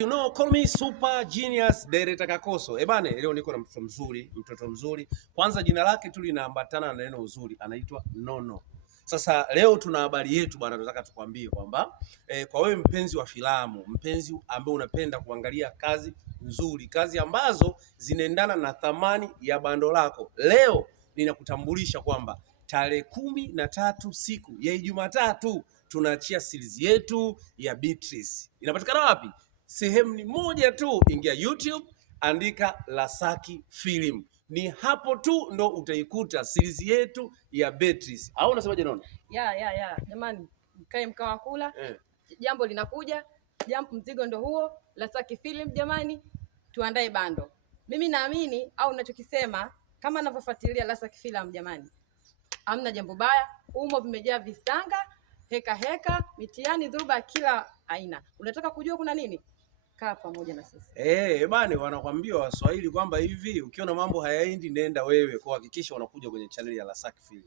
You know, call me super genius Director Kakoso. Bane, leo niko na mtoto mzuri. Kwanza jina lake tu linaambatana na neno uzuri, anaitwa Nono. Sasa leo tuna habari yetu bwana, nataka tukwambie kwamba kwa wewe mpenzi wa filamu, mpenzi ambaye unapenda kuangalia kazi nzuri, kazi ambazo zinaendana na thamani ya bando lako, leo ninakutambulisha kwamba tarehe 13 siku ya Jumatatu tunaachia series yetu ya Beatrice. Inapatikana wapi? Sehemu ni moja tu, ingia YouTube, andika Lasaki Film. Ni hapo tu ndo utaikuta series yetu ya Beatrice. Au unasemaje Nono? Ya. Jamani, mkae mkao wa kula. Jambo linakuja, mzigo ndo huo, Lasaki Film jamani, tuandae bando. Mimi naamini au ninachokisema kama ninavyofuatilia Lasaki Film jamani, hamna jambo baya, umo vimejaa visanga, heka, mitihani, dhuruba kila aina. Unataka kujua kuna nini? Kaa pamoja na sisi. Bana, wanakwambia Waswahili kwamba hivi ukiona mambo hayaendi nenda wewe, kwa hakikisha unakuja kwenye channel ya Lasaki Film.